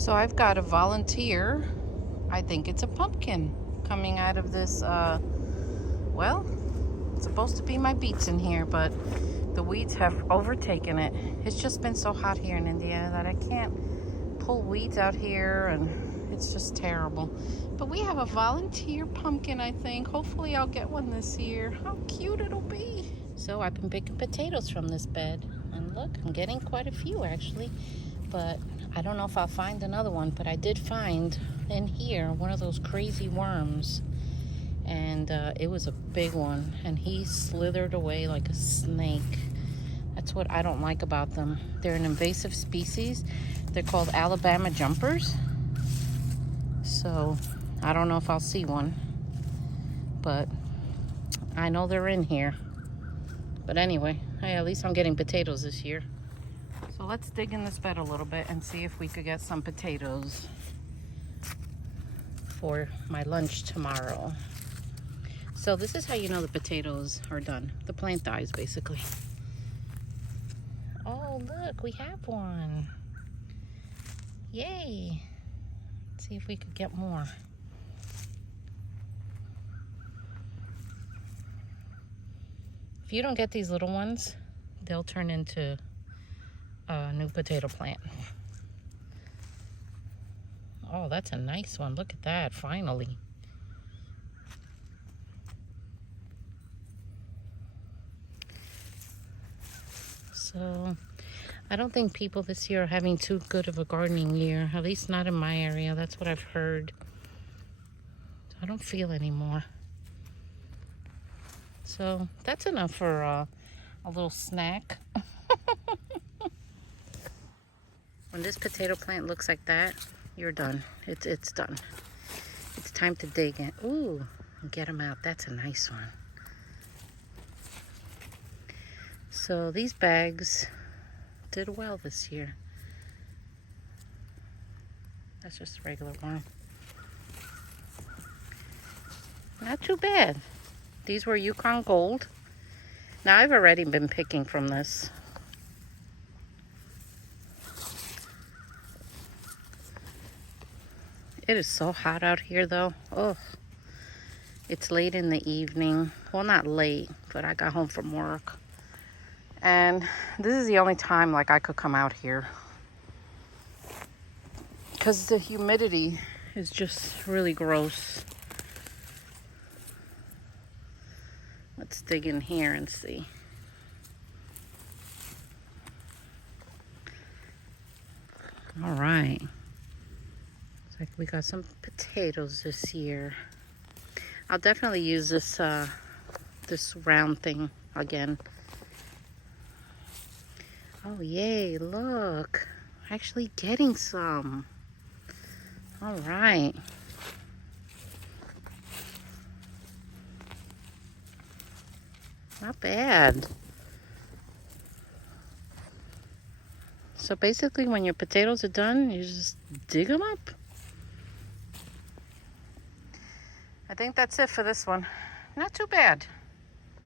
So I've got a volunteer. I think it's a pumpkin coming out of this, well, it's supposed to be my beets in here, but the weeds have overtaken it. It's just been so hot here in Indiana that I can't pull weeds out here, and it's just terrible. But we have a volunteer pumpkin, I think. Hopefully I'll get one this year. How cute it'll be. So I've been picking potatoes from this bed, and look, I'm getting quite a few actually, but I don't know if I'll find another one. But I did find in here one of those crazy worms, and it was a big one, and he slithered away like a snake. That's what I don't like about them. They're an invasive species. They're called Alabama jumpers. So I don't know if I'll see one, but I know they're in here. But anyway, hey, at least I'm getting potatoes this year. So let's dig in this bed a little bit and see if we could get some potatoes for my lunch tomorrow. So this is how you know the potatoes are done. The plant dies, basically. Oh, look, we have one. Yay. Let's see if we could get more. If you don't get these little ones, they'll turn into a new potato plant. Oh, that's a nice one. Look at that, finally. So I don't think people this year are having too good of a gardening year, at least not in my area. That's what I've heard. I don't feel anymore. So that's enough for a little snack. When this potato plant looks like that, you're done. It's done. It's time to dig in. Ooh, get them out. That's a nice one. So these bags did well this year. That's just a regular worm. Not too bad. These were Yukon Gold. Now I've already been picking from this. It is so hot out here though. Oh, it's late in the evening. Well, not late, but I got home from work. And this is the only time like I could come out here, because the humidity is just really gross. Let's dig in here and see. All right. Looks like we got some potatoes this year. I'll definitely use this this round thing again. Oh, yay, look. Actually getting some. All right. Not bad. So basically, when your potatoes are done, you just dig them up. I think that's it for this one. Not too bad.